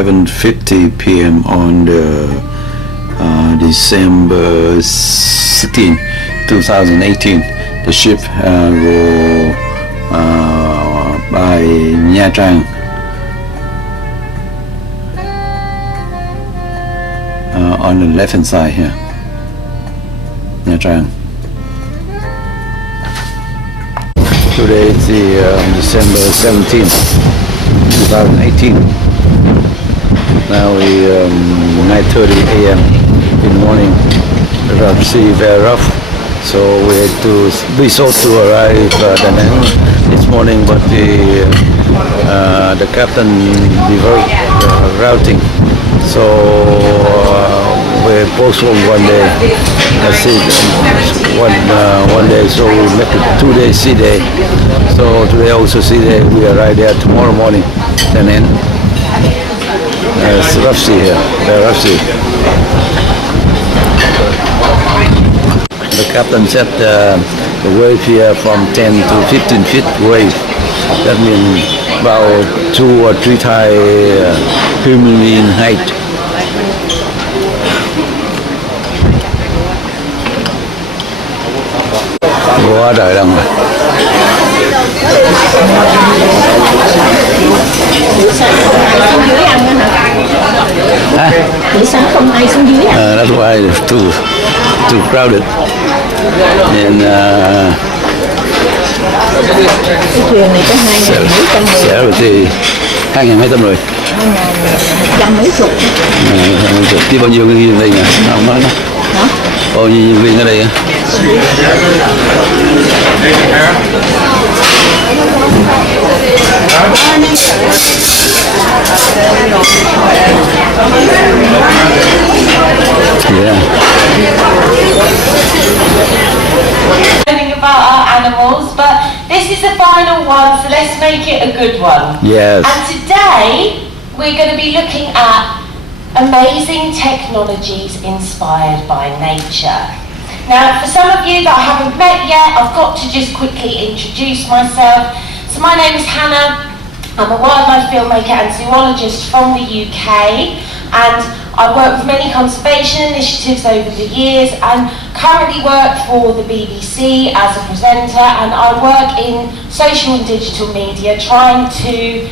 11:50 p.m. on the December 16, 2018. The ship go by Nha Trang. On the left hand side here, Nha Trang. Today is December 17th, 2018. Now we 9:30 a.m. in the morning. The rough sea very rough, so we sought to arrive Da Nang this morning, but the captain diverted the routing, so we postponed one day. That's it, one day. So we make it 2 days sea day. So today also sea day. We arrive there tomorrow morning, and then it's rough sea here. Very rough sea. The captain said the wave here from 10 to 15 feet wave. That means about 2 or 3 times human being height. Quá trời đông rồi. Buổi sáng không ai xuống dưới à? That's why it's too crowded. And cái thuyền này có 2.200 sẽ rồi thì 2.200 rồi. 100 mấy chục. Chứ bao nhiêu nhân viên ở đây nhỉ? Không nói đó. Bao nhiêu nhân viên ở đây? Yeah. Learning about our animals, but this is the final one, so let's make it a good one. Yes. And today we're going to be looking at amazing technologies inspired by nature. Now, for some of you that I haven't met yet, I've got to just quickly introduce myself. So my name is Hannah. I'm a wildlife filmmaker and zoologist from the UK, and I work with many conservation initiatives over the years and currently work for the BBC as a presenter, and I work in social and digital media trying to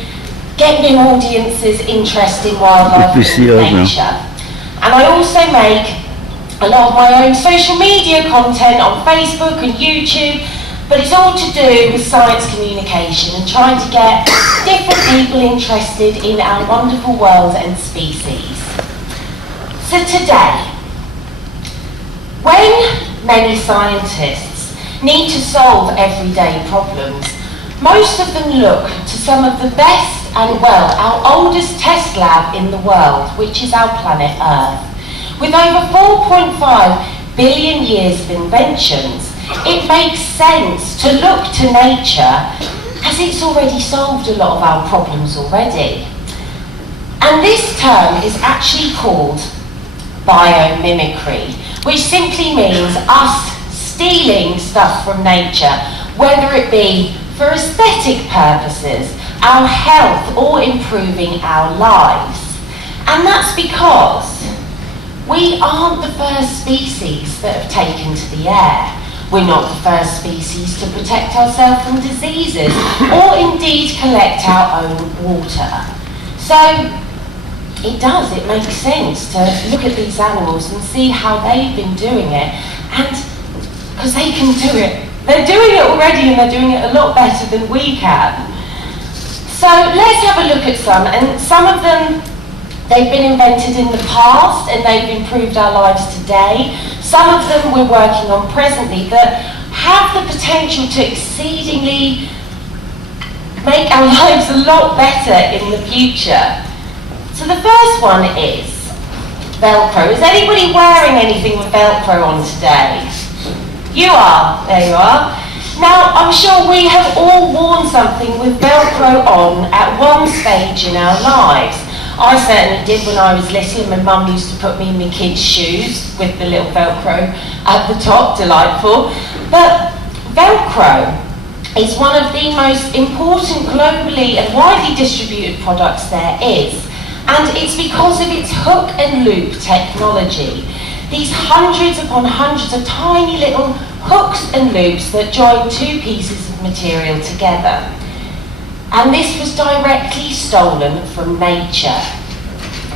get new audiences interested in wildlife and nature. And I also make a lot of my own social media content on Facebook and YouTube, but it's all to do with science communication and trying to get different people interested in our wonderful world and species. So today, when many scientists need to solve everyday problems, most of them look to some of the best and, well, our oldest test lab in the world, which is our planet Earth. With over 4.5 billion years of inventions, it makes sense to look to nature as it's already solved a lot of our problems already. And this term is actually called biomimicry, which simply means us stealing stuff from nature, whether it be for aesthetic purposes, our health, or improving our lives. And that's because we aren't the first species that have taken to the air. We're not the first species to protect ourselves from diseases or indeed collect our own water. So it makes sense to look at these animals and see how they've been doing it, and because they can do it. They're doing it already, and they're doing it a lot better than we can. So let's have a look at some, and some of them, they've been invented in the past and they've improved our lives today. Some of them we're working on presently that have the potential to exceedingly make our lives a lot better in the future. So the first one is Velcro. Is anybody wearing anything with Velcro on today? You are. There you are. Now, I'm sure we have all worn something with Velcro on at one stage in our lives. I certainly did when I was little. My mum used to put me in my kids' shoes with the little Velcro at the top, delightful. But Velcro is one of the most important globally and widely distributed products there is. And it's because of its hook and loop technology. These hundreds upon hundreds of tiny little hooks and loops that join two pieces of material together. And this was directly stolen from nature.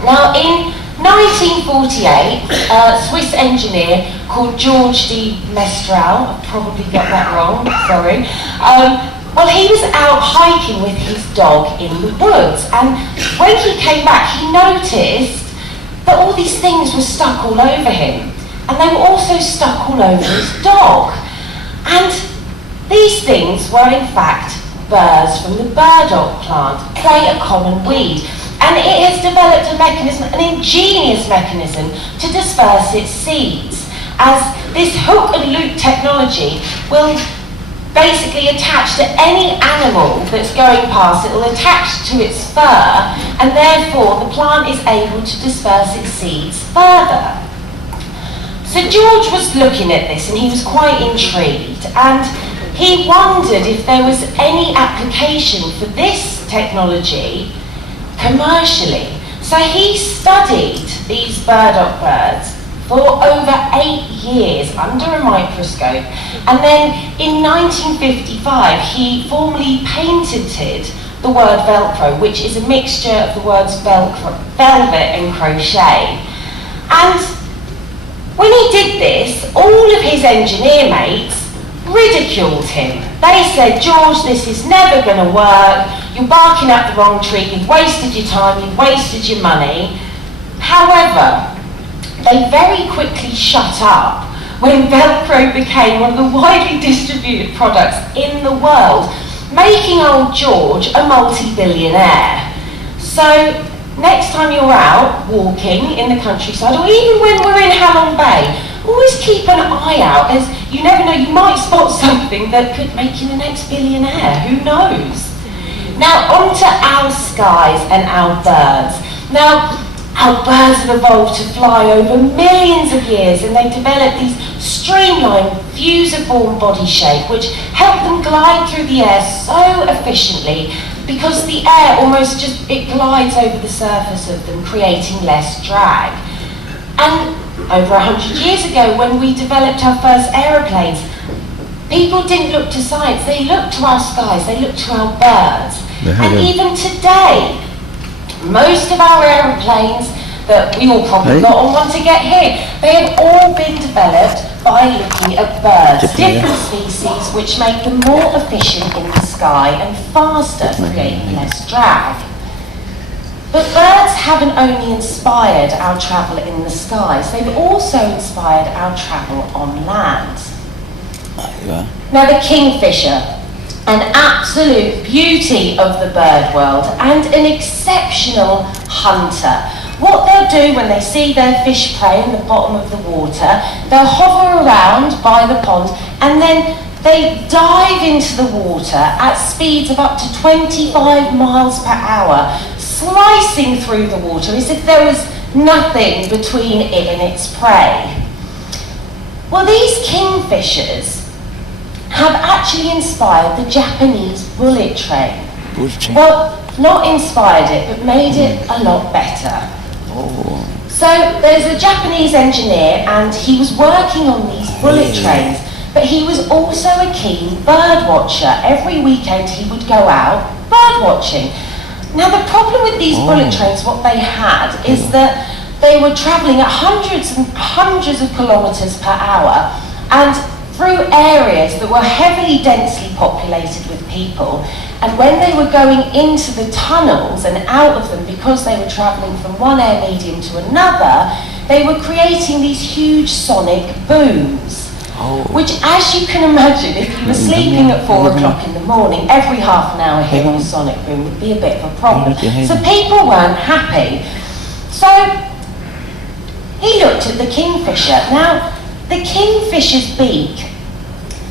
Now, in 1948, a Swiss engineer called George de Mestral, I've probably got that wrong, sorry, well, he was out hiking with his dog in the woods, and when he came back, he noticed that all these things were stuck all over him, and they were also stuck all over his dog. And these things were, in fact, burrs from the burdock plant, quite a common weed. And it has developed a mechanism, an ingenious mechanism, to disperse its seeds, as this hook and loop technology will basically attach to any animal that's going past. It will attach to its fur, and therefore the plant is able to disperse its seeds further. So George was looking at this and he was quite intrigued, and he wondered if there was any application for this technology commercially. So he studied these burdock birds for over 8 years under a microscope, and then in 1955 he formally patented the word Velcro, which is a mixture of the words velvet and crochet. And when he did this, all of his engineer mates ridiculed him. They said, "George, this is never going to work. You're barking up the wrong tree. You've wasted your time. You've wasted your money." However, they very quickly shut up when Velcro became one of the widely distributed products in the world, making old George a multi-billionaire. So next time you're out walking in the countryside, or even when we're in Halong Bay, always keep an eye out, as you never know, you might spot something that could make you the next billionaire. Who knows? Now on to our skies and our birds. Now, our birds have evolved to fly over millions of years, and they've developed these streamlined fusiform body shape which help them glide through the air so efficiently, because the air almost just, it glides over the surface of them, creating less drag. And over 100 years ago, when we developed our first aeroplanes, people didn't look to science, they looked to our skies, they looked to our birds. And even today, most of our aeroplanes that we all probably got on want to get here, they have all been developed by looking at birds, different species which make them more efficient in the sky and faster, creating less drag. But birds haven't only inspired our travel in the skies, they've also inspired our travel on land. Now the kingfisher, an absolute beauty of the bird world and an exceptional hunter. What they'll do when they see their fish prey in the bottom of the water, they'll hover around by the pond, and then they dive into the water at speeds of up to 25 miles per hour, slicing through the water as if there was nothing between it and its prey. Well, these kingfishers have actually inspired the Japanese bullet train. Well, not inspired it, but made it a lot better. So there's a Japanese engineer, and he was working on these bullet trains, but he was also a keen bird watcher. Every weekend he would go out bird watching. Now the problem with these bullet trains, what they had, is that they were travelling at hundreds and hundreds of kilometres per hour, and through areas that were heavily densely populated with people. And when they were going into the tunnels and out of them, because they were travelling from one air medium to another, they were creating these huge sonic booms. Which, as you can imagine, if you were sleeping at 4 o'clock in the morning, every half an hour hearing a sonic boom would be a bit of a problem. So people weren't happy. So he looked at the kingfisher. Now, the kingfisher's beak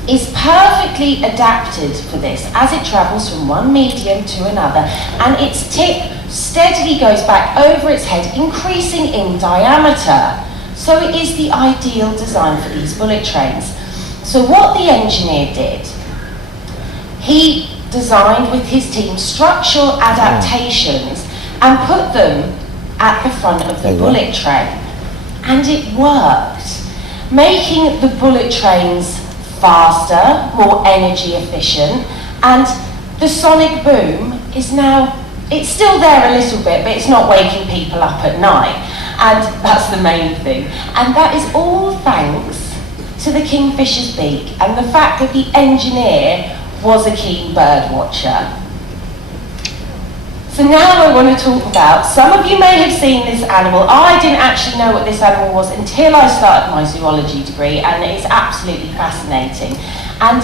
is perfectly adapted for this, as it travels from one medium to another, and its tip steadily goes back over its head, increasing in diameter. So it is the ideal design for these bullet trains. So what the engineer did, he designed with his team structural adaptations and put them at the front of the bullet train. And it worked, making the bullet trains faster, more energy efficient, and the sonic boom is now, it's still there a little bit, but it's not waking people up at night, and that's the main thing. And that is all thanks to the kingfisher's beak and the fact that the engineer was a keen bird watcher. So now I want to talk about, some of you may have seen this animal. I didn't actually know what this animal was until I started my zoology degree, and it is absolutely fascinating. And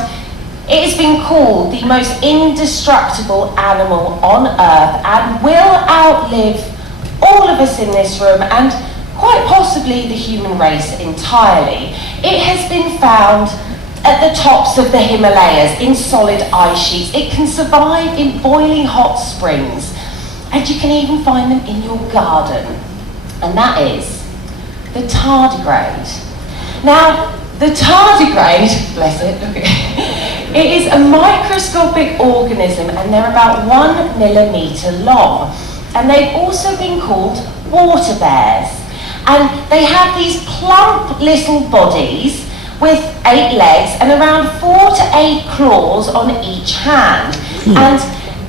it has been called the most indestructible animal on Earth and will outlive all of us in this room and quite possibly the human race entirely. It has been found at the tops of the Himalayas in solid ice sheets. It can survive in boiling hot springs, and you can even find them in your garden. And that is the tardigrade. Now, the tardigrade, bless it, look at it, it is a microscopic organism, and they're about 1 millimetre long. And they've also been called water bears. And they have these plump little bodies with 8 legs and around 4 to 8 claws on each hand. And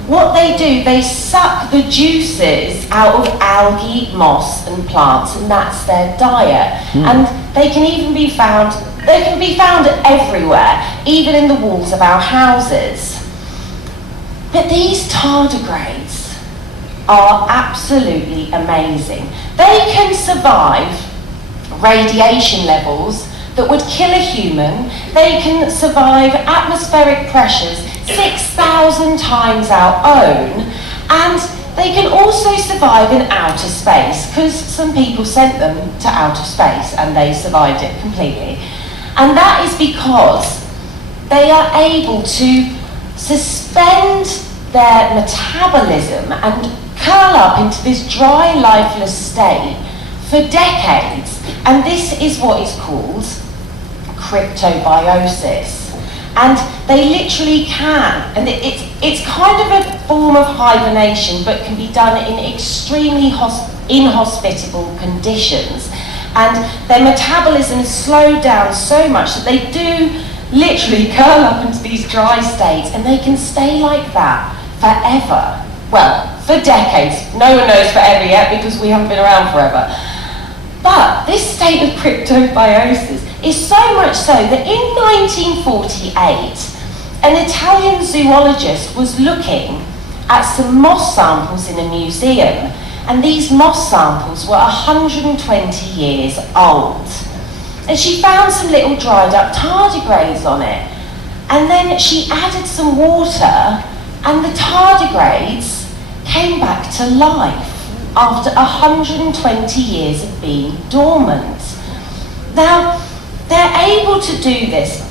what they do, they suck the juices out of algae, moss and plants, and that's their diet. And they can even be found, they can be found everywhere, even in the walls of our houses. But these tardigrades are absolutely amazing. They can survive radiation levels that would kill a human. They can survive atmospheric pressures 6,000 times our own, and they can also survive in outer space, because some people sent them to outer space and they survived it completely. And that is because they are able to suspend their metabolism and curl up into this dry, lifeless state for decades. And this is what is called cryptobiosis. And they literally can, and it's kind of a form of hibernation, but can be done in extremely inhospitable conditions. And their metabolism is slowed down so much that they do literally curl up into these dry states, and they can stay like that forever. Well, for decades. No one knows forever yet, because we haven't been around forever. But this state of cryptobiosis is so much so that in 1948, an Italian zoologist was looking at some moss samples in a museum, and these moss samples were 120 years old. And she found some little dried up tardigrades on it, and then she added some water, and the tardigrades came back to life after 120 years of being dormant. Now, they're able to do this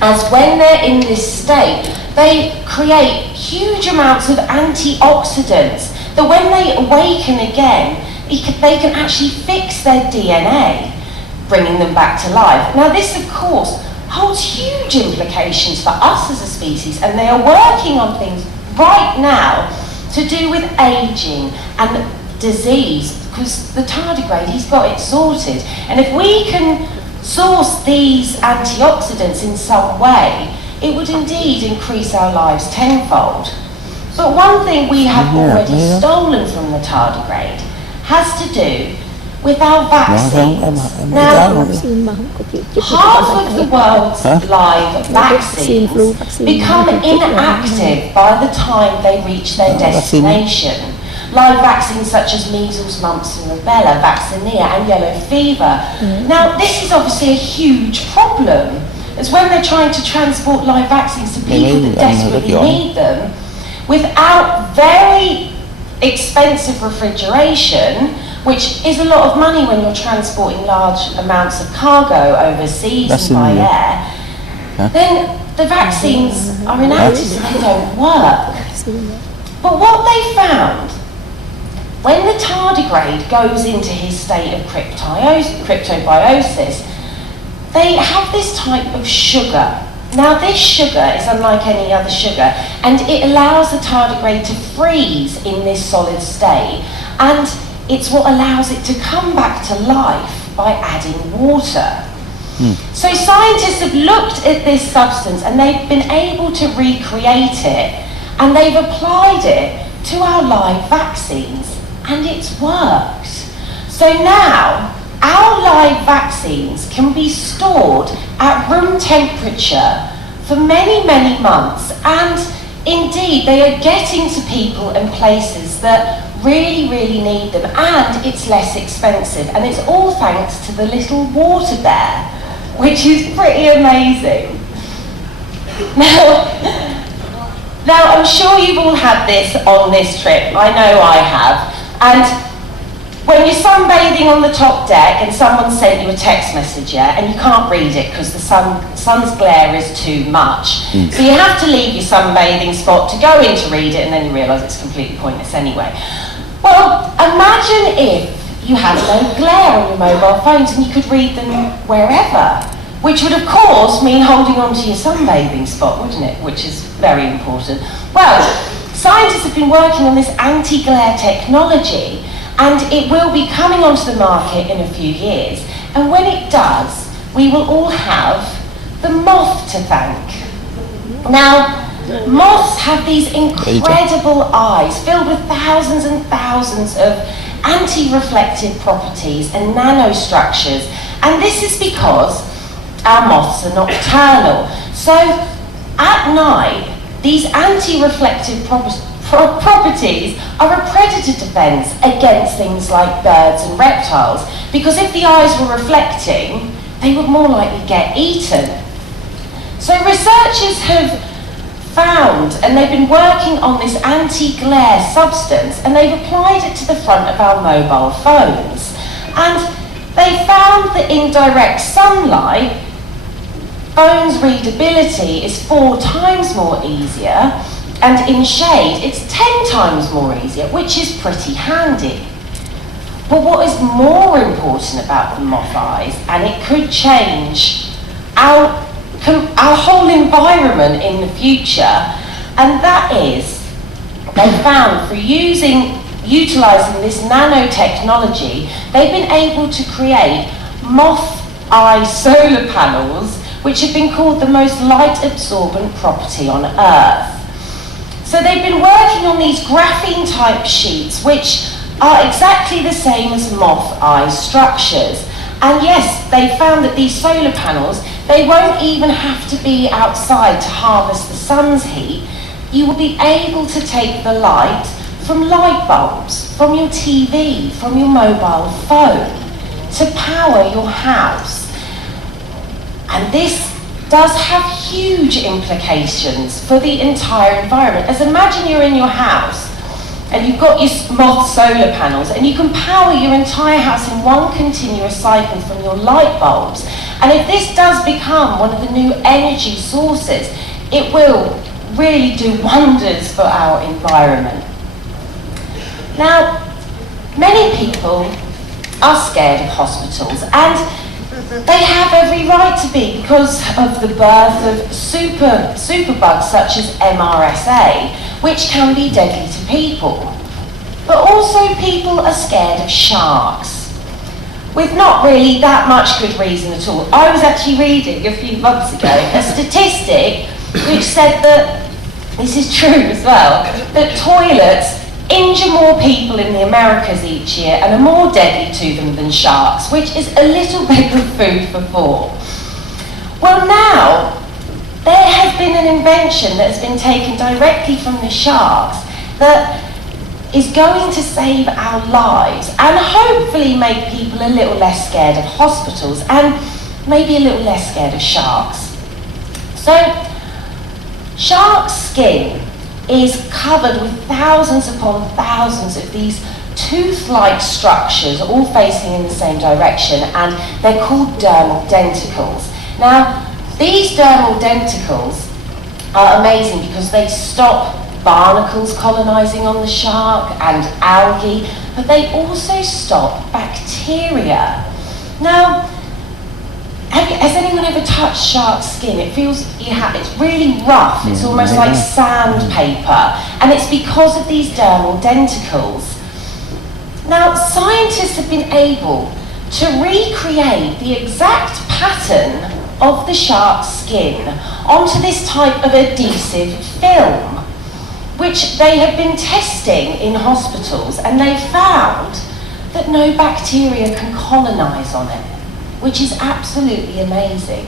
as when they're in this state, they create huge amounts of antioxidants that when they awaken again, they can actually fix their DNA, bringing them back to life. Now, this, of course, holds huge implications for us as a species, and they are working on things right now to do with aging and disease, because the tardigrade, he's got it sorted. And if we can source these antioxidants in some way, it would indeed increase our lives tenfold. But one thing we have already stolen from the tardigrade has to do with our vaccines. Now, half of the world's live vaccines become inactive by the time they reach their destination. Live vaccines such as measles, mumps and rubella, vaccinia and yellow fever. Now, this is obviously a huge problem. It's when they're trying to transport live vaccines to people that desperately need them without very expensive refrigeration, which is a lot of money when you're transporting large amounts of cargo overseas and by air. Then the vaccines are inactive and they don't work. But what they found, when the tardigrade goes into his state of cryptobiosis, they have this type of sugar. Now, this sugar is unlike any other sugar, and it allows the tardigrade to freeze in this solid state, and it's what allows it to come back to life by adding water. So scientists have looked at this substance and they've been able to recreate it, and they've applied it to our live vaccines, and it's worked. So now our live vaccines can be stored at room temperature for many, many months, and indeed they are getting to people and places that really, really need them, and it's less expensive, and it's all thanks to the little water bear, which is pretty amazing. Now I'm sure you've all had this on this trip. I know I have. And when you're sunbathing on the top deck and someone sent you a text message, and you can't read it because the sun's glare is too much. So you have to leave your sunbathing spot to go in to read it, and then you realise it's completely pointless anyway. Well, imagine if you had no glare on your mobile phones and you could read them wherever, which would of course mean holding on to your sunbathing spot, wouldn't it? Which is very important. Well, scientists have been working on this anti-glare technology, and it will be coming onto the market in a few years. And when it does, we will all have the moth to thank. Now, moths have these incredible eyes filled with thousands and thousands of anti-reflective properties and nanostructures, and this is because our moths are nocturnal. So at night, these anti-reflective properties are a predator defense against things like birds and reptiles, because if the eyes were reflecting, they would more likely get eaten. So researchers have found, and they've been working on this anti-glare substance, and they've applied it to the front of our mobile phones. And they found that in direct sunlight, phone's readability is 4 times more easier, and in shade it's 10 times more easier, which is pretty handy. But what is more important about the moth eyes, and it could change our whole environment in the future, and that is, they found through utilising this nanotechnology, they've been able to create moth eye solar panels, which have been called the most light absorbent property on Earth. So they've been working on these graphene type sheets, which are exactly the same as moth eye structures. And yes, they found that these solar panels, they won't even have to be outside to harvest the sun's heat. You will be able to take the light from light bulbs, from your TV, from your mobile phone, to power your house. And this does have huge implications for the entire environment. As imagine you're in your house and you've got your moth solar panels, and you can power your entire house in one continuous cycle from your light bulbs. And if this does become one of the new energy sources, it will really do wonders for our environment. Now, many people are scared of hospitals, and they have every right to be, because of the birth of superbugs such as MRSA, which can be deadly to people. But also people are scared of sharks, with not really that much good reason at all. I was actually reading a few months ago a statistic which said that, this is true as well, that toilets injure more people in the Americas each year and are more deadly to them than sharks, which is a little bit of food for thought. Well, now, there has been an invention that has been taken directly from the sharks that is going to save our lives and hopefully make people a little less scared of hospitals and maybe a little less scared of sharks. So, shark skin is covered with thousands upon thousands of these tooth-like structures, all facing in the same direction, and they're called dermal denticles. Now, these dermal denticles are amazing because they stop barnacles colonising on the shark and algae, but they also stop bacteria. Now, has anyone ever touched shark skin? It feels, it's really rough, it's almost like sandpaper, and it's because of these dermal denticles. Now, scientists have been able to recreate the exact pattern of the shark's skin onto this type of adhesive film, which they have been testing in hospitals, and they found that no bacteria can colonise on it, which is absolutely amazing.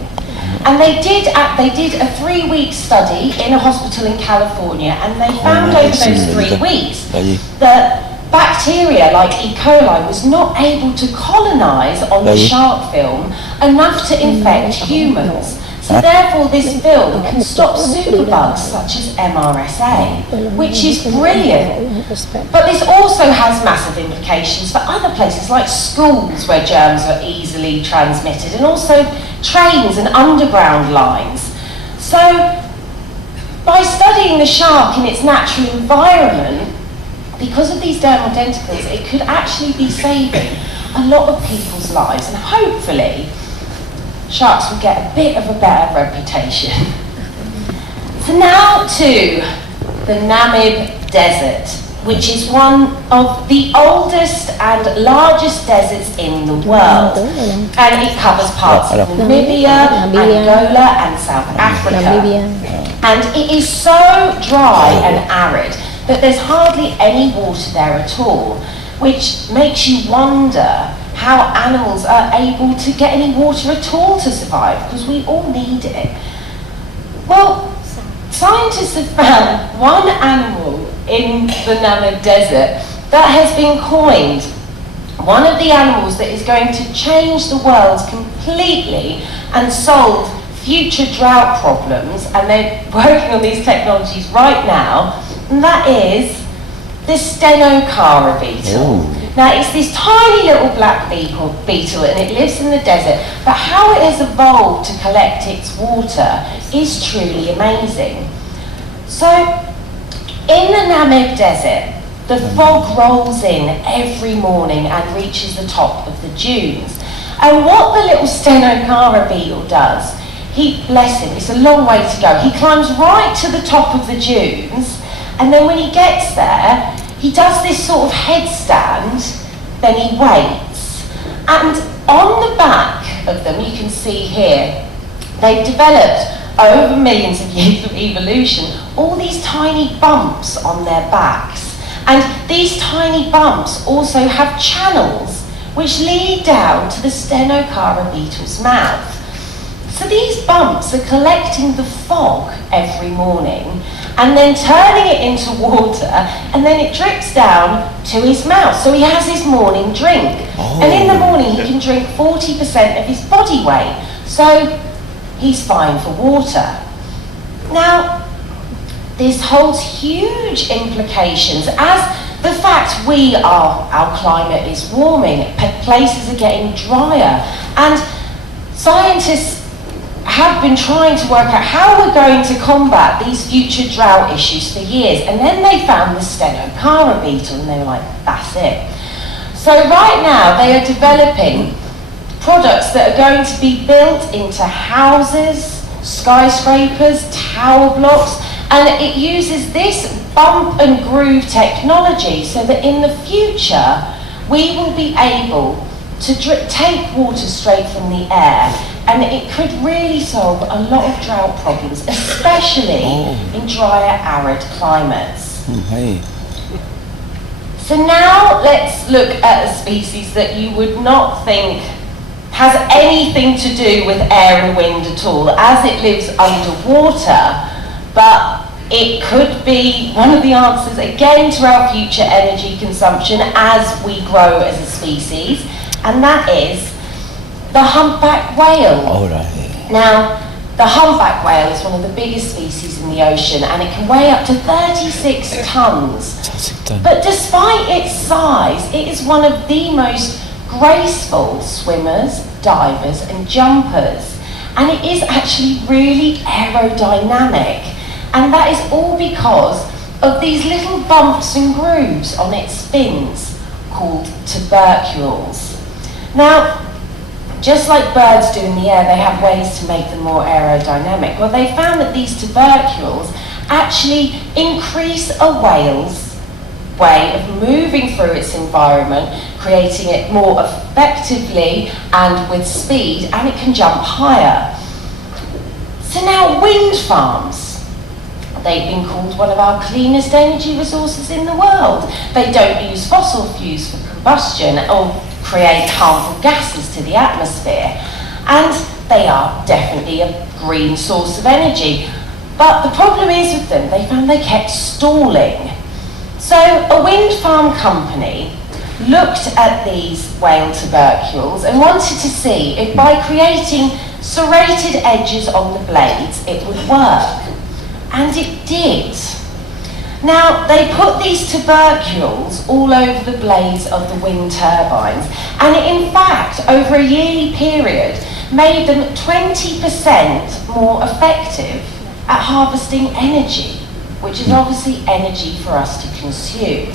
And they did a 3-week study in a hospital in California, and they found over those 3 weeks that bacteria like E. coli was not able to colonise on the shark film enough to infect humans. So therefore this film can stop superbugs such as MRSA, which is brilliant. But this also has massive implications for other places like schools where germs are easily transmitted, and also trains and underground lines. So by studying the shark in its natural environment, because of these dermal denticles, it could actually be saving a lot of people's lives, and hopefully sharks will get a bit of a better reputation. So now to the Namib Desert, which is one of the oldest and largest deserts in the world. And it covers parts of Namibia, Angola and South Africa. And it is so dry and arid that there's hardly any water there at all, which makes you wonder how animals are able to get any water at all to survive, because we all need it. Well, scientists have found one animal in the Namib Desert that has been coined one of the animals that is going to change the world completely and solve future drought problems, and they're working on these technologies right now, and that is the Stenocara beetle. Now, it's this tiny little black beetle, and it lives in the desert, but how it has evolved to collect its water is truly amazing. So, in the Namib Desert, the fog rolls in every morning and reaches the top of the dunes. And what the little Stenocara beetle does, bless him, it's a long way to go. He climbs right to the top of the dunes, and then when he gets there, he does this sort of headstand, then he waits. And on the back of them, you can see here, they've developed, over millions of years of evolution, all these tiny bumps on their backs. And these tiny bumps also have channels which lead down to the Stenocara beetle's mouth. So these bumps are collecting the fog every morning and then turning it into water, and then it drips down to his mouth. So he has his morning drink. And in the morning he can drink 40% of his body weight. So he's fine for water. Now, this holds huge implications, as the fact our climate is warming, places are getting drier, and scientists have been trying to work out how we're going to combat these future drought issues for years, and then they found the Stenocara beetle, and they were like, that's it. So right now they are developing products that are going to be built into houses, skyscrapers, tower blocks, and it uses this bump and groove technology so that in the future we will be able to take water straight from the air, and it could really solve a lot of drought problems, especially in drier, arid climates. So now let's look at a species that you would not think has anything to do with air and wind at all, as it lives underwater, but it could be one of the answers again to our future energy consumption as we grow as a species, and that is the humpback whale. Now, the humpback whale is one of the biggest species in the ocean, and it can weigh up to 36 tons. But despite its size, it is one of the most graceful swimmers, divers and jumpers, and it is actually really aerodynamic, and that is all because of these little bumps and grooves on its fins called tubercles. Now, just like birds do in the air, they have ways to make them more aerodynamic. Well, they found that these tubercles actually increase a whale's way of moving through its environment, creating it more effectively and with speed, and it can jump higher. So now wind farms, they've been called one of our cleanest energy resources in the world. They don't use fossil fuels for combustion or create harmful gases to the atmosphere, and they are definitely a green source of energy. But the problem is with them, they found they kept stalling. So a wind farm company looked at these whale tubercles and wanted to see if by creating serrated edges on the blades it would work. And it did. Now, they put these tubercles all over the blades of the wind turbines, and it, in fact, over a yearly period, made them 20% more effective at harvesting energy, which is obviously energy for us to consume.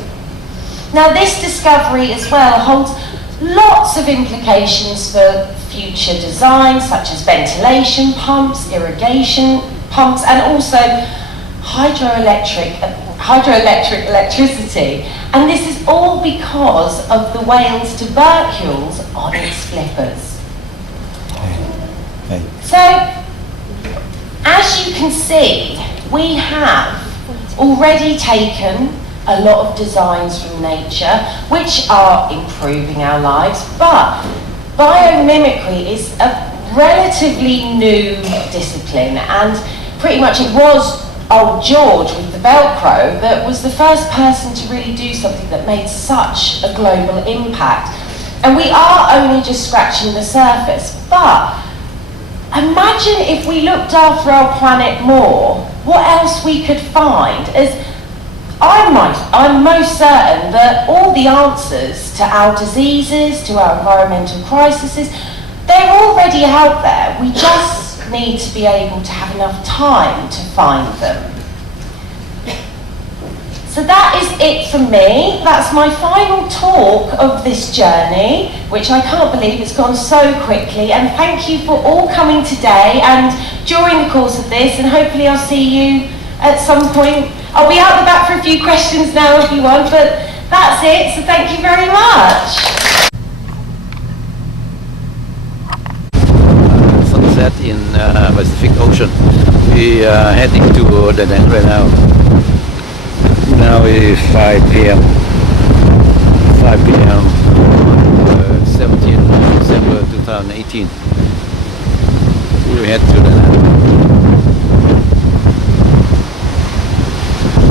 Now, this discovery as well holds lots of implications for future designs, such as ventilation pumps, irrigation pumps, and also hydroelectric electricity. And this is all because of the whale's tubercles on its flippers. So, as you can see, we have already taken a lot of designs from nature which are improving our lives, but biomimicry is a relatively new discipline, and pretty much it was old George with the Velcro that was the first person to really do something that made such a global impact. And we are only just scratching the surface, but imagine if we looked after our planet more, what else we could find. As I'm most certain that all the answers to our diseases, to our environmental crises, they're already out there. We just need to be able to have enough time to find them. So that is it for me. That's my final talk of this journey, which I can't believe it's gone so quickly. And thank you for all coming today and during the course of this, and hopefully I'll see you at some point. I'll be out the back for a few questions now if you want, but that's it, so thank you very much. Sunset in Pacific Ocean. We are heading to Da Nang right now. Now is 5 p.m. 5 p.m. 17th December 2018. We head to Da Nang.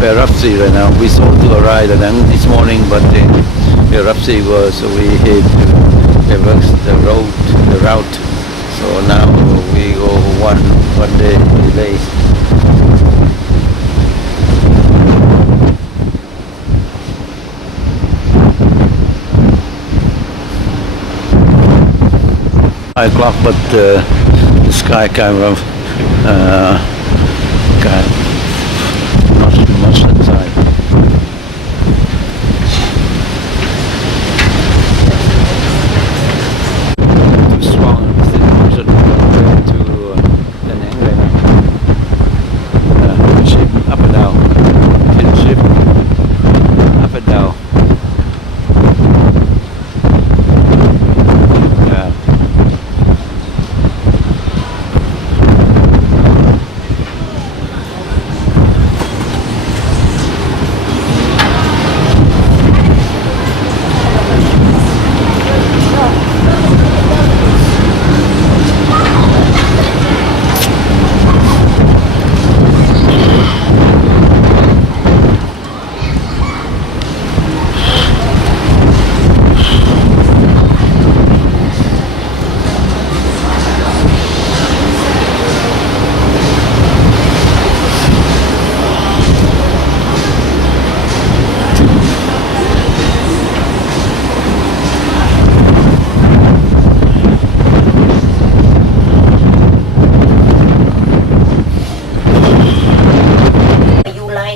We're rough sea right now. We sold to arrive Da Nang this morning, but the rough sea was, so we had to reverse the route. So now we go one day delay. Five o'clock, but the sky kind of not too much inside. Too strong to Da Nang right now. Ship up and down. Ship up and down. Yeah.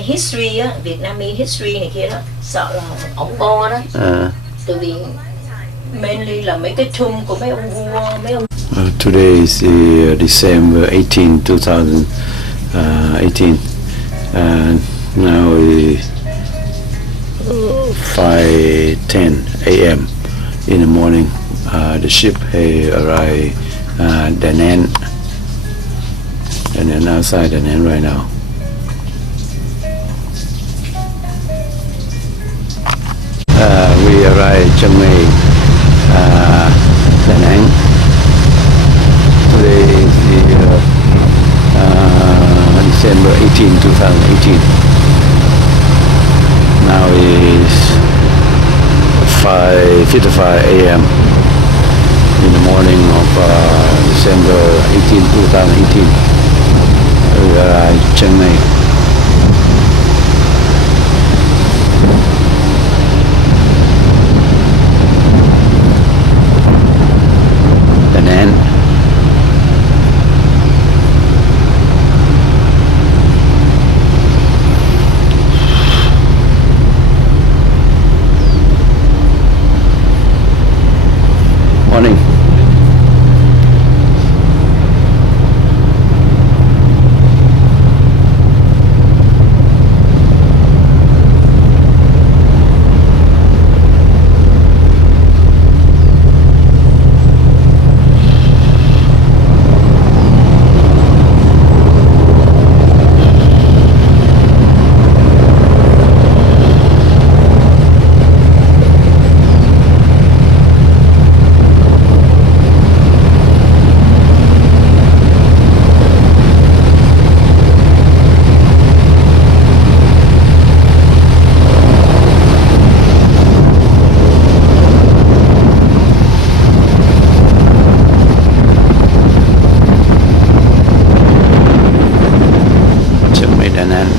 History á, Vietnamese history này kia đó, sợ là ổng bo đó. Tại vì mainly là mấy cái tomb của mấy ông vua, mấy ông. Today is December 18, 2018, and now 5:10 a.m. in the morning. The ship arrived Da Nang, and then outside Da Nang right now. We arrived Chiang Mai, Da Nang. Today is December 18, 2018. Now is 5:55 a.m. in the morning of December 18, 2018. We arrived Chiang Mai. Da Nang. Morning. Da Nang.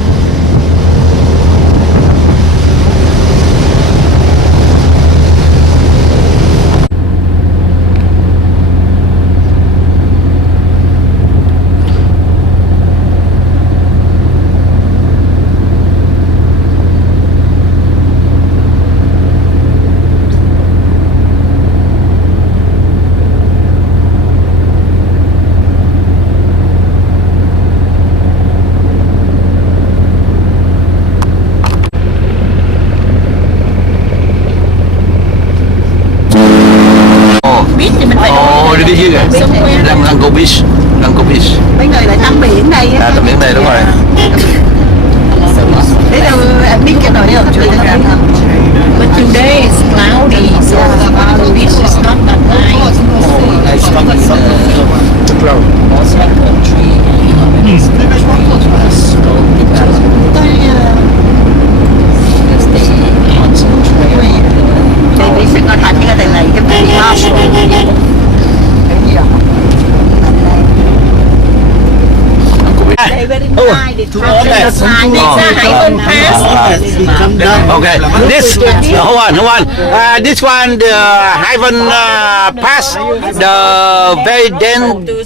Đi chứ kìa, Lăng Cô Beach, Mấy người lại tắm biển đây á. tắm biển đây đúng rồi. Thế đâu em biết cái nồi đấy không? But today it's cloudy, so the beach is not that nice. Thì sẽ có thành cái này cái biển ngon. Okay, this hold on. This one, the Hyven Pass, the very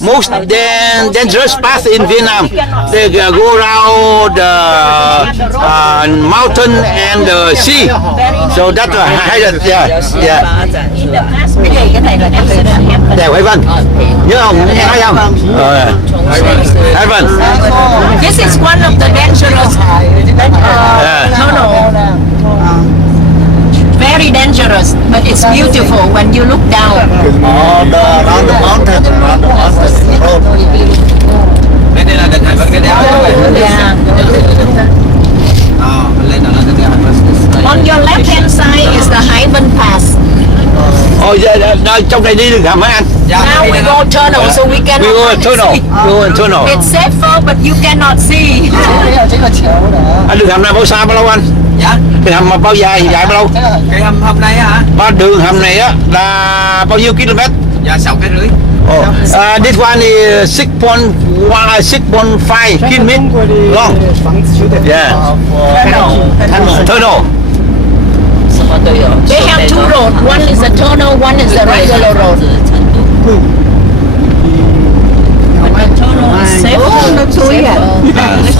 most dangerous pass in Vietnam. They go around the mountain and the sea. So that's a Hyven, yeah. Cái này là Đẹp Hyven, nhớ không? Nghe hay không? Hyven. This is one of the dangerous tunnel. Very dangerous, but it's beautiful when you look down. On the mountain road. Đây là cái đèo. On your left hand side is the Hyven Pass. Trong này đi được hả mấy anh? Now we go tunnel, so we cannot tunnel. It's safer, but you cannot see. Anh đường hầm này bao xa bao lâu anh? Dạ. Cái hầm bao dài bao lâu? Cái hầm này hả? Đường hầm này á là bao nhiêu km? Dạ 6,5 km. This one is 6.5 km long. Yeah. Tunnel. They have two roads. One is a tunnel, one is a regular road. But the tunnel is safer. nó suối à. Nó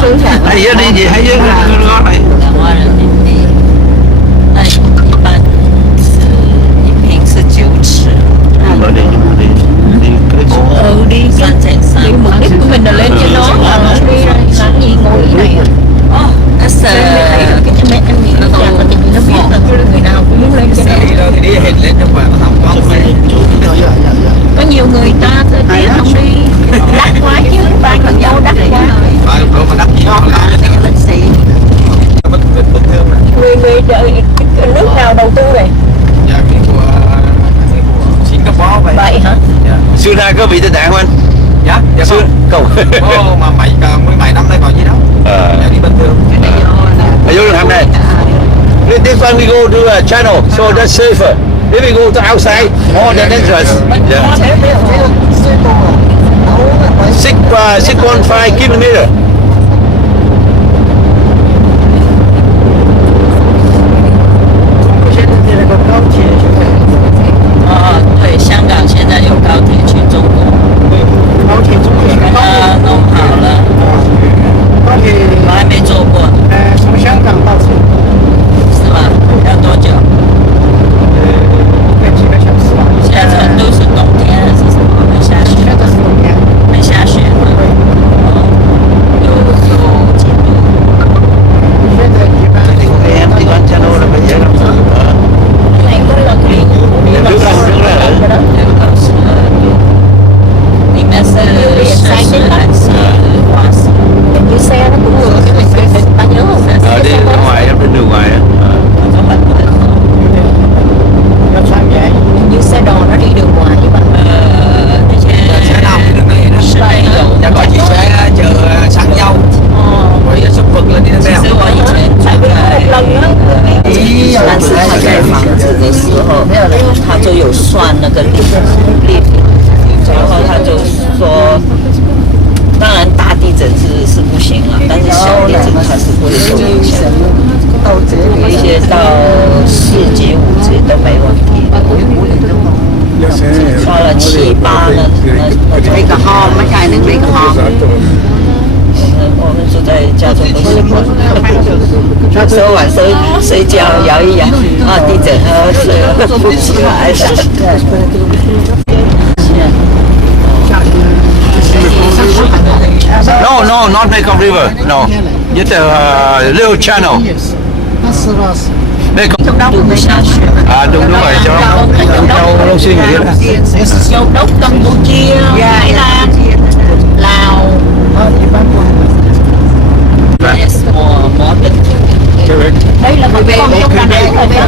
suối à. Hay dưới đi gì hay dưới đó này. Đi mục đích của mình là lên trên đó mà đi làm gì ngồi cái này. That's cái mẹ em nghĩ là nó biết là nước nào đầu tư này? Dạ, cái của Singapore vậy. Vậy hả? Dạ. Xưa nay có bị tai nạn không anh? Dạ, dạ Xưa không. Ô, mà mấy bảy năm nay còn gì đâu. Dạ, đi bình thường. Vô đường hầm này. This one we go to a channel, so that's safer. If we go to outside, more than dangerous. Yeah. 6.5 kilometer. 对，香港现在有高铁去中国，高铁中国弄好了，高铁我还没坐过，从香港到成都是吧？要多久？大概几个小时吧。现在成都是冬天还是什么？没下雪？现在是冬天。没下雪吗？有几度？现在一般Em đi con channel là phải dễ lắm. Này có lần đi Trước ra. 里面是湿还是滑湿？ hình như xe nó cũng ngược cái mình bà nhớ không? Đi ra ngoài em, trên đường ngoài á. có bận bận không? 要穿棉衣。 Hình như xe đò nó đi đường ngoài nhưng mà那些 Xe nào đi đường này đó. 是那种 Dạ, có chị sẽ chờ xăng dầu. Rồi xuất vực lên đi đến 其 đèo. 实我以前住 tại vì có một 在 lần á 但是他盖房子的时候，他就有算那个利率，然后他就说，当然大地震是不行了，但是小地震它是不会受影响的，一些到4级5级都没问题。到了7、8呢，这个好，没改的这个好。我们住在加州不习惯，有时候晚上睡觉摇一摇，啊，地震啊，睡了不起来了。 No, not Mekong River. No, just a little channel. 那是吧？是。 Mekong. 住不下去。 Đúng rồi, châu Long Xuyên vậy đó. Châu đốc Campuchia, Thái Lan, Lào. 一般不。 mùa bình Đây là một con trong Đà Nẵng rồi phải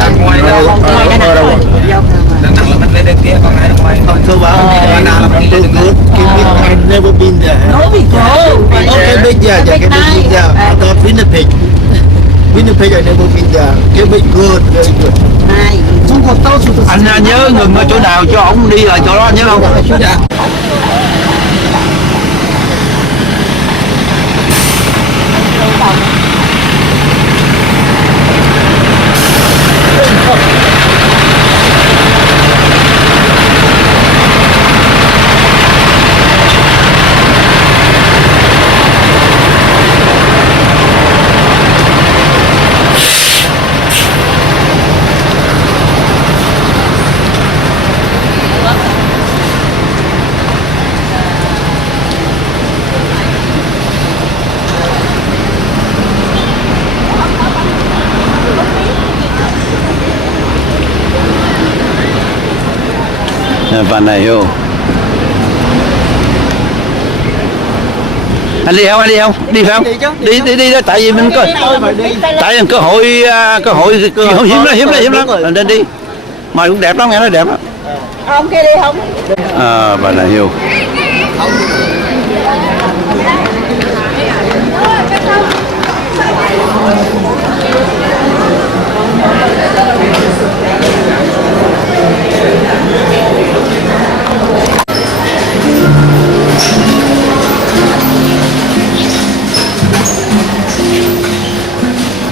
không? Ngoài đâu, Ngoài Đà Nẵng rồi. Đà Nẵng là mình lên đường kia, còn này là ngoài. So Đà Nẵng là mình lên đường good. I've never been there. No, we go. Okay, big yeah, yeah, big yeah. I got Winnipeg. Winnipeg I never been there. Quebec good, very good. 中国到处都是。 Anh nhớ ngừng ở chỗ nào cho ổng đi là chỗ đó anh nhớ không? Dạ. Bạn này hiểu. Anh đi không? Anh đi không? Đi phải không? Đi đó, tại vì mình có tại vì cơ hội hiếm lắm. Nên đi. Mà cũng đẹp lắm, nghe nói đẹp lắm. Ông kia đi không? Bạn này hiểu.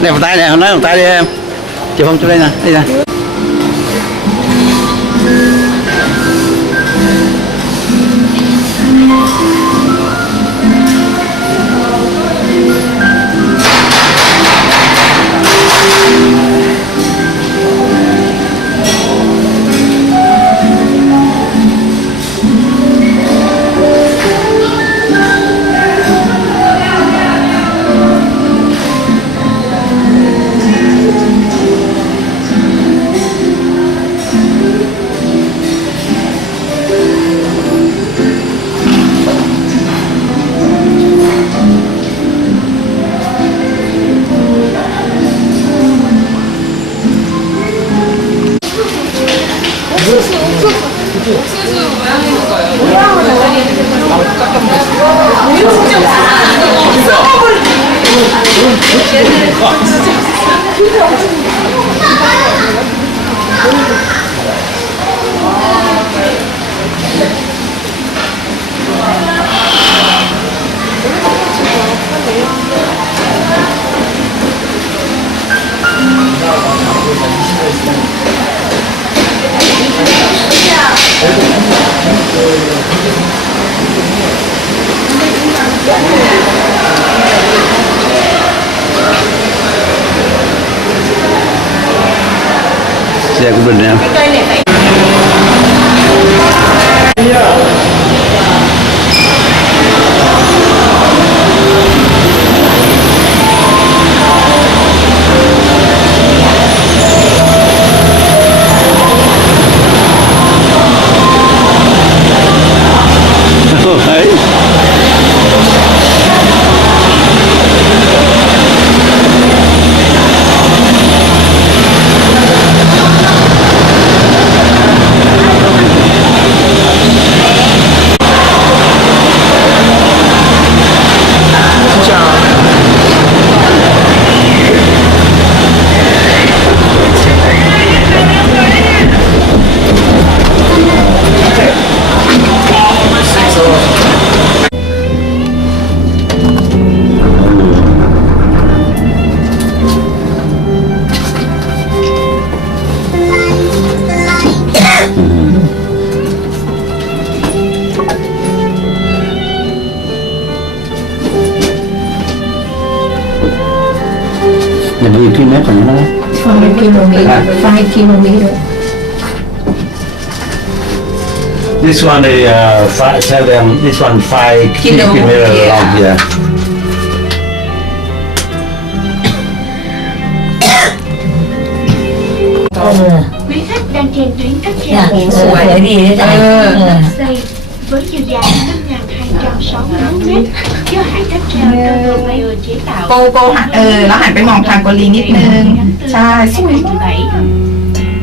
Đeo tay nè, nói tay đi em. Chịu không, cho đây nè, đi nè. Xe của mình nè. Nhà đi km phải nó 5 kilometer. 5 kilometer. This one is tell them this one 5 kilometer long. Yeah. Quý khách đang trên tuyến cáp treo Dạ, sủi đi đấy. xây với chiều dài 5.261 mét do hãng cáp treo Rover chế tạo. Cô nóหันไปมองทางโกลีนิดนึงใช่สวย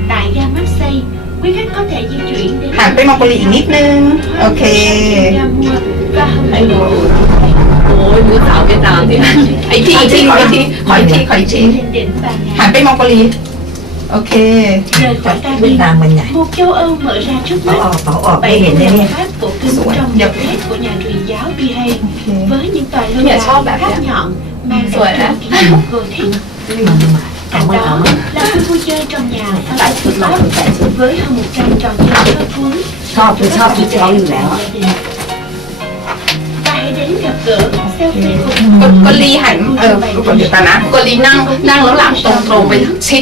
Tại ga Marseille, quý khách có thể di chuyển đến หันไปมองโกลีอีกนิดนึงโอเค ga mua và hầm đường. Ôi, bữa tạo cái nào thì ไอทีขออีกทีขออีกที Lên đỉnh Bà หัน Nà. ไปมองโกลีโอเค Rời khỏi Bên cabin, Nam mình nhảy. một châu Âu mở ra trước mắt. เอาออกไม่ Bảy เห็น cung เลย đường เนี่ย Pháp của kinh Sủi. trong Nhập. nhập của nhà truyền giáo Pihei với những tòa lâu Nhà shop đài đẹp khác vậy? nhọn mang Sủi đặc hả? trưng kiến trúc Gothic. Cạnh đó là khu vui chơi trong nhà Pháp với hơn 100 trò chơi sơ cuốn. ชอบชุดเขาอยู่แล้ว Và hãy đến gặp gỡ selfie cùng โกลีหันเดี๋ยวกันนะโกลีนั่งแล้วหลังตรงไปชิ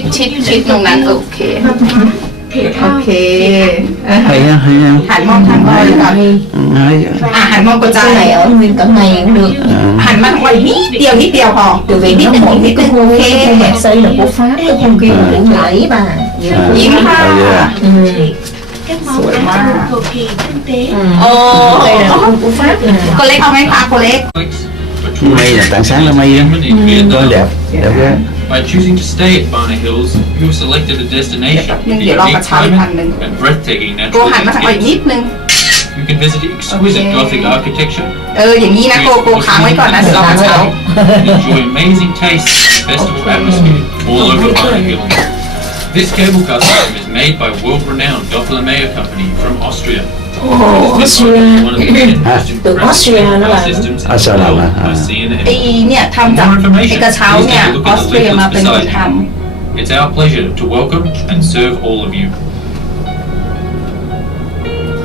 ดตรงนั้นโอเค văn hóa, thể โอ thao, เค Hay ha, hay ha. หันมองทางโกลีก่อน Hay. หันมองโก cái ลี này ở nguyên cả ngày cũng được. หันมาทางโกลีนิดเดียวพอ Từ vì nó mỗi cái khu Marseille là của Pháp, cái khu kia là của người ấy bà. ยิ้มค่ะ Oh yeah. các món Sủi ăn quá. cầu kỳ tinh tế. Đây là khu của Pháp nè. โกเล็กเอาไหมคะโกเล็ก Mây là tảng sáng là mây đó. Có đẹp, đẹp ghê. By choosing to stay at Barna Hills, you have selected a destination with a Để lo unique cả cháu đi climate ăn mình. and breathtaking โก natural หันมาทางโกลี landscapes. นิดนึง You can visit exquisite Okay. Gothic architecture, อย่างนี้นะโกค้างไว้ก่อนนะเดี๋ยวเราเช้า and enjoy amazing tastes and festival atmosphere all over Barna Hills. This cable car system is made by world-renowned Doppelmayr company from Austria. This is one of the 10 most Từ impressive Austria cable nó car là- systems in the Austria world là- by CNN. ไอเนี่ยทำจากไอกระเช้าเนี่ยออสเตรียมาเป็นคนท It's our pleasure to welcome and serve all of you.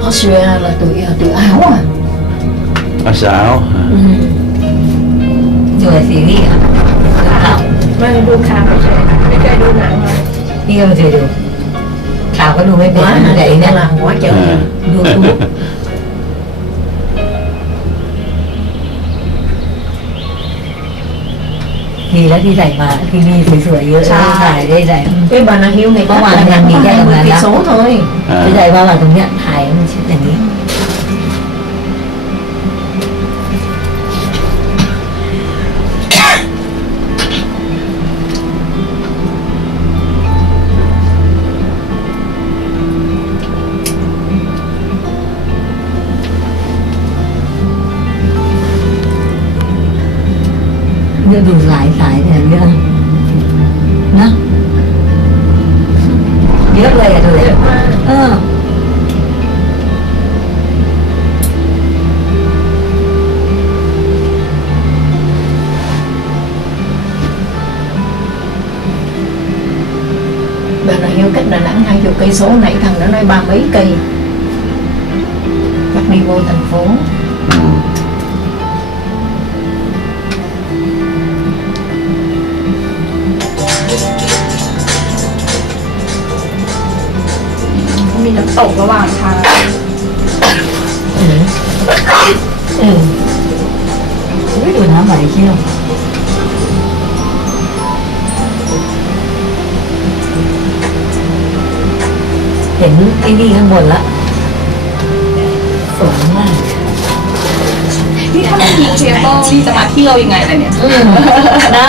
Austria là từ Áo à? Ở sao? Rồi thì đi à? Thảo. ไม่ดูข่าวไม่เคยดูหนังเลย Đi đâu thì được. Thảo có đủ mấy bé vậy nè. là quá trời À. YouTube. Thì đã đi dạy mà thì đi sửa ghếถ่ายได้dạy. cái bà nào hiếu này Có có mà là nhà mình ra được 20 là cây lắm. số thôi. À. Cái dạy bao là tụi nhậnถ่ายมันชิ้นอย่างนี้ Đưa đủ giải giải để nhớ อะเลยดูเยอะมากBạn nói yêu cách Đà Nẵng 20 cây số, nãy thằng nó nói 30 mấy cây. Chắc đi vô thành phố. Mình đã tẩu các bạn thà. Biết rồi nó vậy chưa? ห็นไอ้นี่ข้างบนละสวยมาก นี่ถ้าไม่มีเคเบิลนี่จะมาเที่ยวยังไงล่ะเนี่ยนะ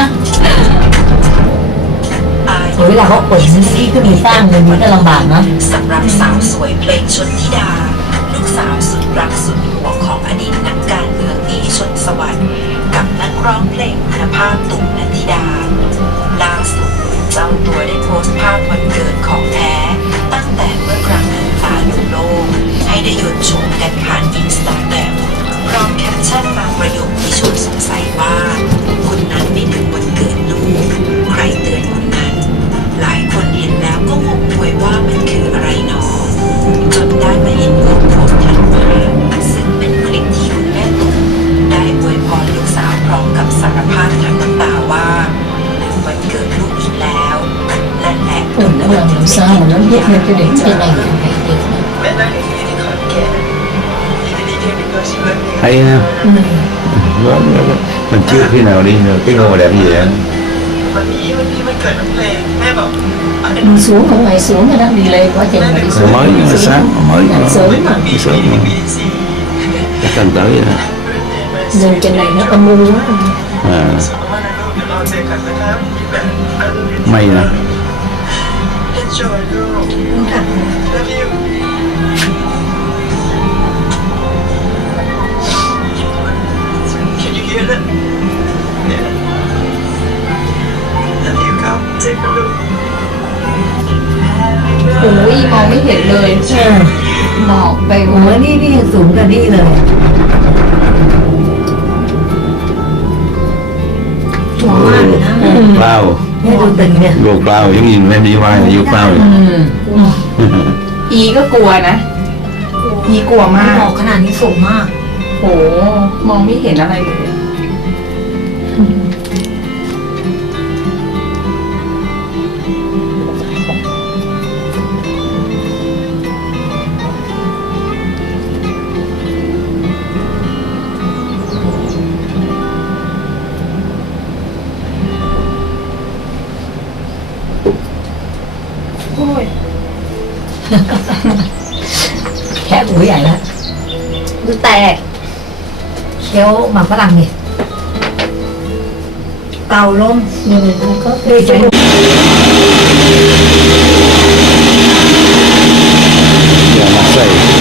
เวลาเขาขนที่ขึ้นไปสร้างมันนี้ก็ลำบากเนาะสำหรับสาวสวยเพลงชนธิดาลูกสาวสุดรักสุดห่วงของอดีตนักการเมืองเอชนสวัสดิ์กับนักร้องเพลงคุณภาพตุ่มนันธิดาล่าสุดเจ้าตัวได้โพสต์ภาพวันเกิดของแท้ตั้งแต่เมื่อครั้งหนึ่งตาอยู่โลกให้ได้ยนต์ชมกันผ่านอินสตาแกรมพร้อมแคปชั่นบางประโยคที่ชวนสงสัยว่าคนนั้นไม่ถึงวันเกิดลูกใครเตือนคนนั้นหลายคนเห็นแล้วก็งงงวยว่ามันคืออะไรหนอจนได้มาเห็นรูปโพสต์ถัดมาซึ่งเป็นคลิปที่คุณแม่ตุ๊กได้อวยพรลูกสาวพร้อมกับสารภาพทั้งน้ำตาว่าวันเกิดลูกอีกแล้วนั่นแหละ Nó làm sao mà nó viết lên cái đỉnh trên này được. Hay ha. Mình chưa khi nào đi cái ngôi đẹp như vậy á. Đi xuống không phải xuống rồi đó, đi lên quá trình mà đi xuống. Mới sáng mới sớm mà. Sớm mà. Chắc cần tới vậy đó. Nhưng trên này nó âm u quá. May nè. Can you hear that? Yeah. Love you, girl. Take a look. โอ้ยมองไม่เห็นเลยหมอกไปหม โอ้ ด ยนี่สูงกันนี่เลยสวยมากเลยนะ Cloud. เนี่ยดูตึงเนี่ย Go cloud giống như em đi vai là vô cloud vậy. อีก็กลัวนะอีกลัวมาก หมอกขนาดนี้สูงมาก โหมองไม่เห็นอะไรเลยโอ้ย แค่หูใหญ่แล้วดูแตกเคี้ยวหมากฝรั่งนี่เต่าลมนี่ก็ดีใจDạ Marseille.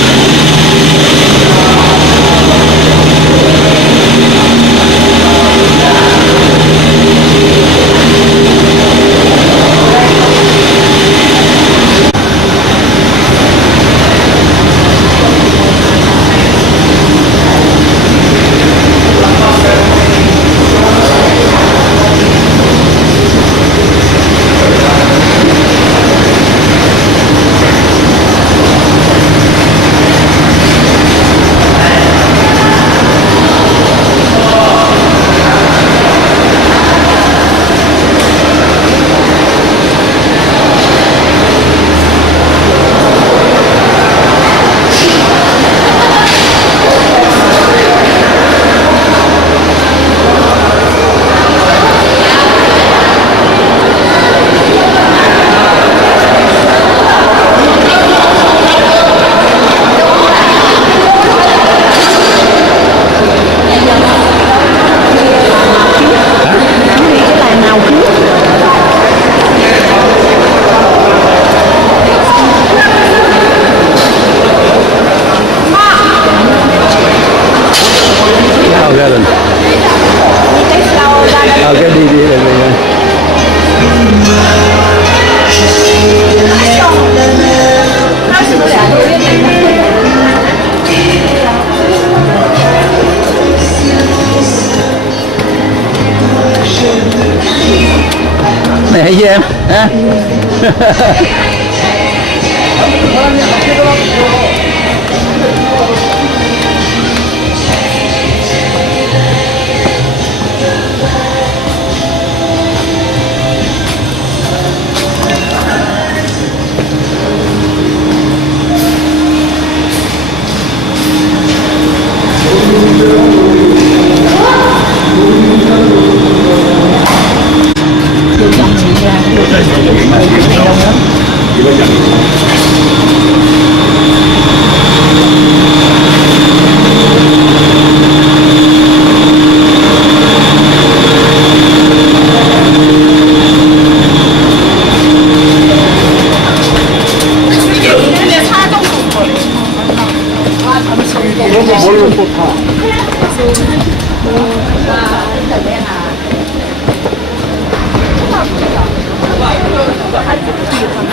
em. Hả?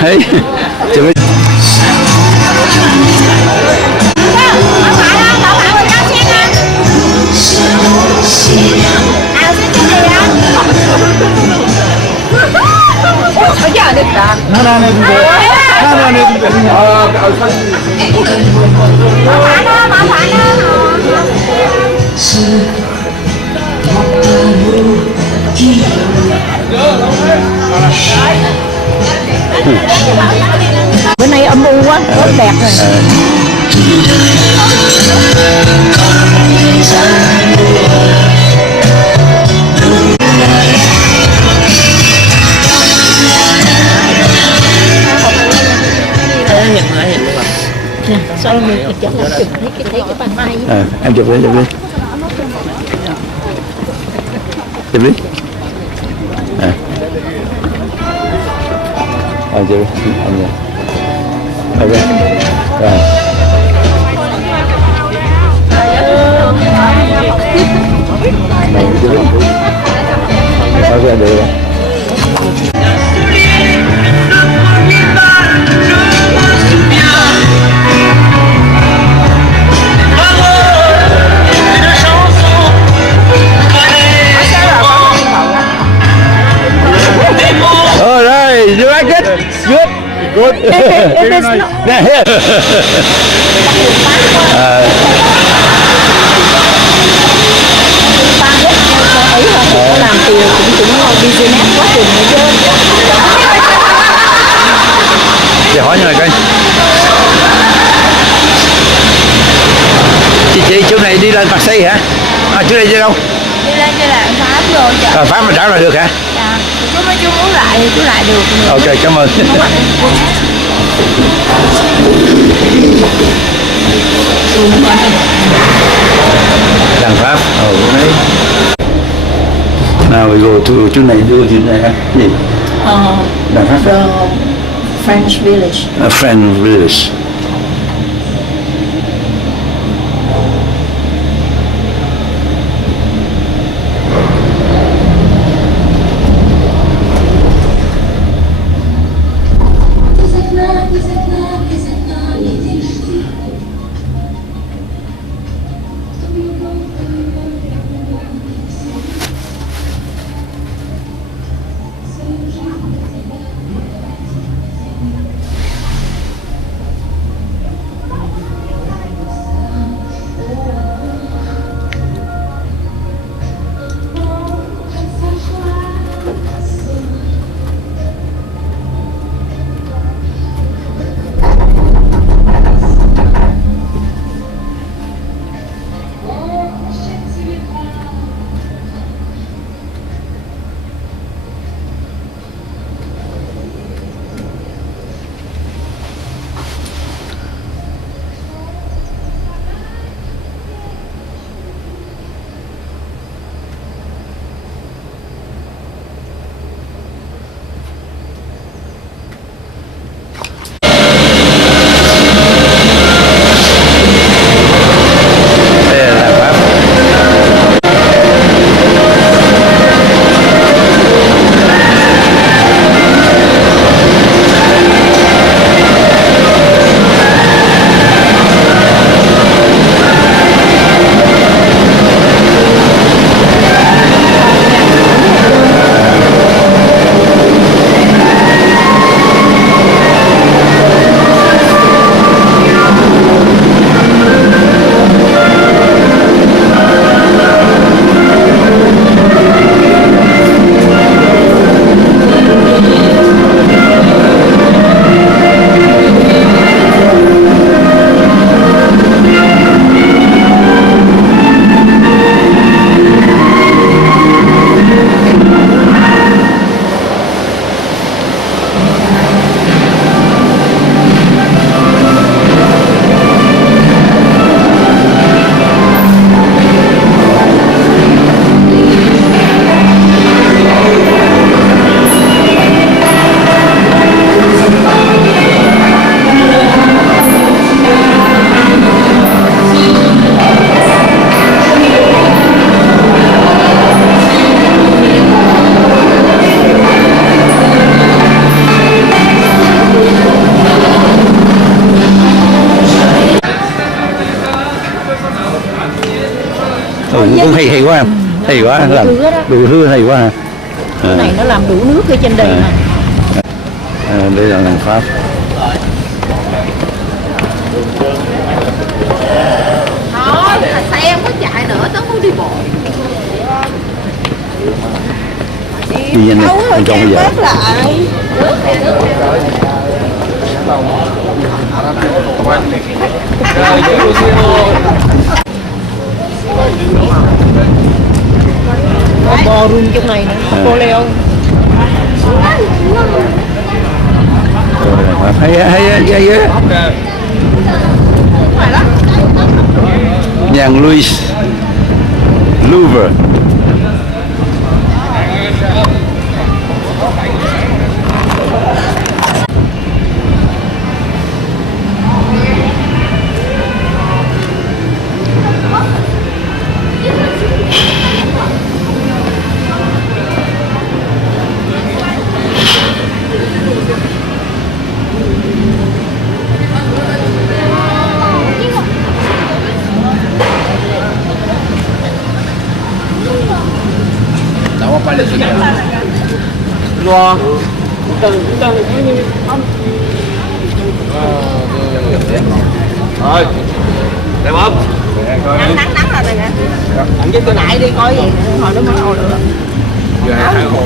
Hey, chuẩn bị. Bữa nay âm u quá, rất đẹp rồi. Sao mình chụp thấy cái bàn tay. Em chụp đi, chụp đi. Chụp đi. Chụp đi. Ok. Rồi. Ok, được rồi. All right, you like it? Good. Good. Very nice. Làm tiền cũng business quá trình này chứ. Chị hỏi như này coi. Chị chỗ này đi lên Marseille hả? Chỗ này đi đâu? Đi lên đây là Pháp rồi chứ. Pháp mà trả là được hả? Dạ. Chú nói chú muốn lại thì chú lại được. Ok, cảm ơn. Đàn Pháp. Okay. Now we go to chỗ này hả? Gì? Đàn Pháp. The French village. A French village. cũng hay quá, hay quá, làm đủ thứ hay quá ha. Cái này nó làm đủ nước ở trên đây mà. Đây là làng Pháp. Thôi, xe không có chạy nữa, tớ muốn đi bộ. Đi nhanh này, bên trong bây giờ. Có bò room trong này nữa, cô leo. Hay Nhàng Louis Louvre. Lo. Rồi. Đẹp không? Nắng rồi nè. Ăn với tôi lại đi coi gì, hồi nó mới hồi được. Giờ hai hồ.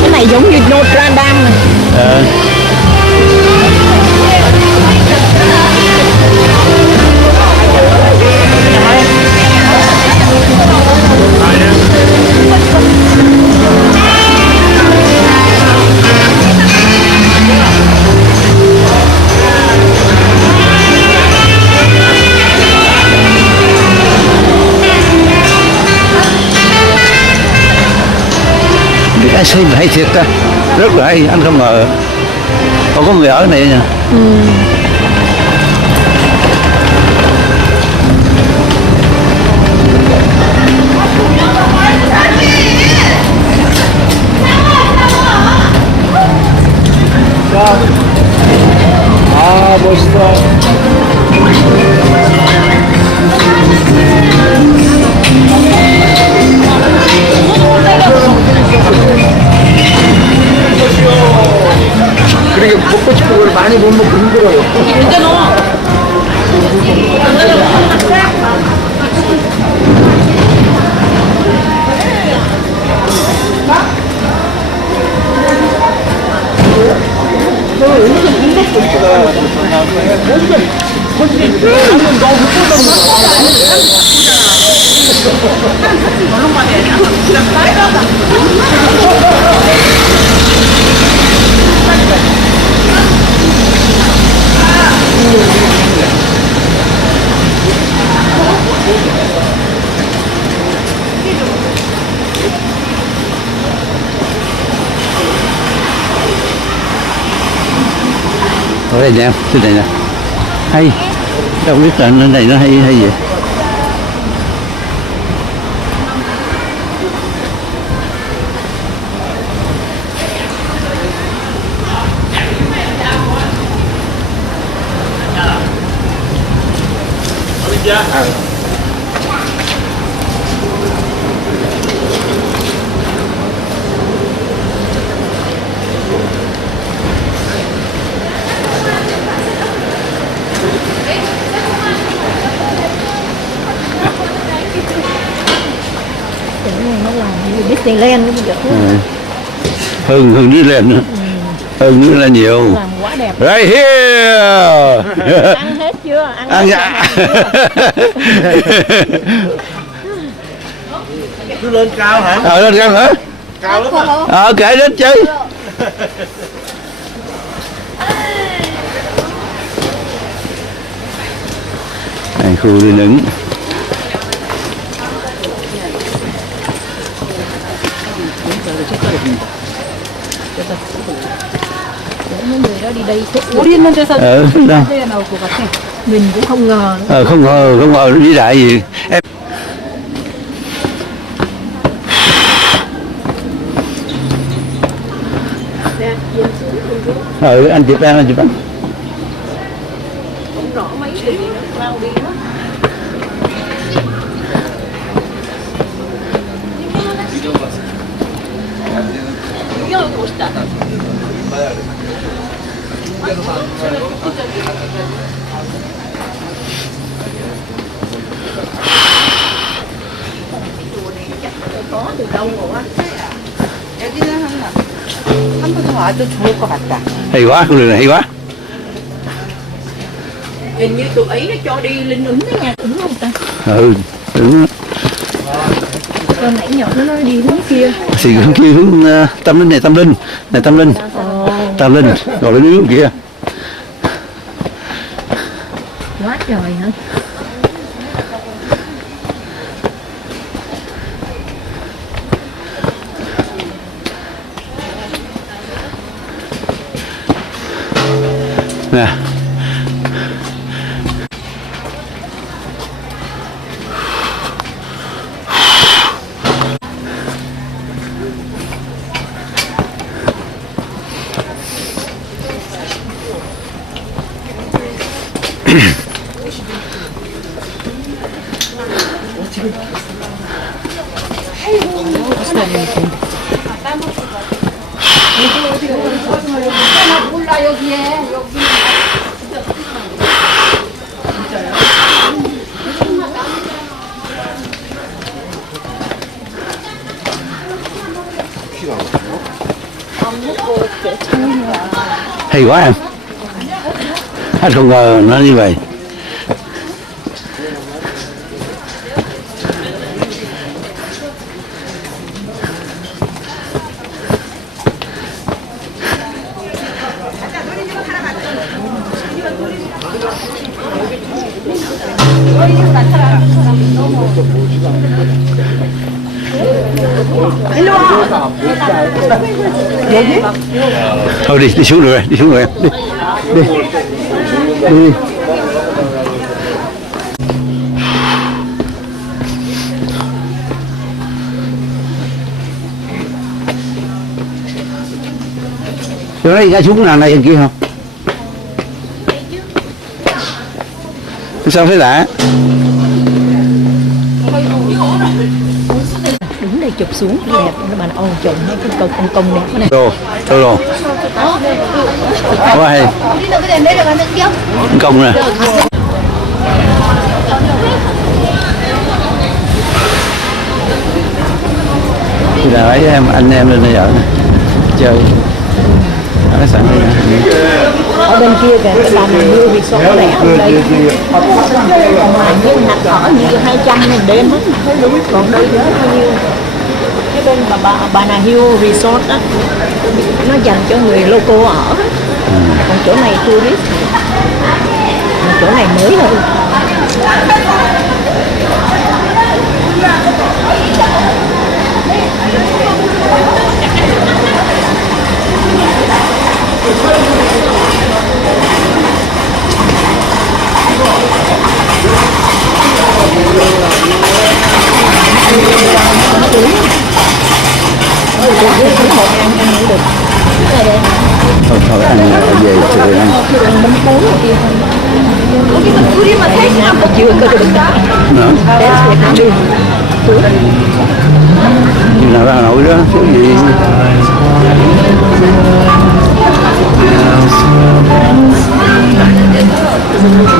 Cái này giống như Notre Dame này. Cái xây hay thiệt ta, rất là hay, anh không ngờ còn có người ở này nha. 멋있어. 그렇게 먹고 싶은 걸 많이 못 먹고 힘들어요. Ở đây nè, cái này nè, hay, đâu biết là nơi này nó hay vậy. Tiền len cũng được. Hơn New Zealand nữa. Hơn nữa là nhiều. Làm quá đẹp. Right here. Ăn hết chưa? Ăn dạ. Cứ lên cao hả? Lên cao hả? Cao lắm hả? Kệ đến chứ. Đây khu đi đứng. Những người đó đi đây thích. Mình cũng không ngờ. Không ngờ nó vĩ đại gì. Em anh chụp ăn. Không rõ mấy người lao đi đó. Có từ đâu rồi á? 한번 더 와도 좋을 것 같다. hay quá, con đường này hay quá. Hình như tụi ấy nó cho đi linh ứng đó nha, đúng không ta? Đúng. Con nãy nhỏ nó đi hướng kia. Thì hướng kia hướng Tâm Linh này, Tâm Linh. Tâm Linh, rồi lên hướng kia. Quá trời hả? Nè. Hay quá em. Anh không ngờ nó như vậy. Thôi đi xuống rồi, đi. Rồi ra xuống nào này kia không? Sao thấy lạ? Đứng đây chụp xuống đẹp, mà nó trộn mấy cái công đẹp này. Đồ. Quá hay. Công nè. Thì là ấy anh em lên đây ở nè, chơi. Ở sẵn đây nè. Ở bên kia kìa, cái bà này như resort này ở đây. Mà như nạp ở như 200 này đêm hết. Còn đây thì bao nhiêu? Cái bên bà nào Hill Resort á, nó dành cho người local ở. Còn chỗ này tourist. Còn chỗ này mới hơn. Thôi ăn về rồi ăn. Chưa có được Nữa. Như nào ra nổi đó, cái gì? Hãy subscribe cho kênh Ghiền Mì Gõ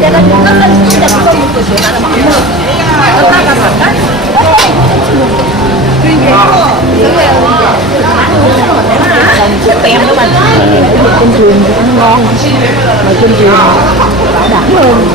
để không bỏ lỡ những video hấp dẫn. Súp tem đó bạn. Trên thuyền thì ăn ngon, mà trên thuyền bảo đảm hơn.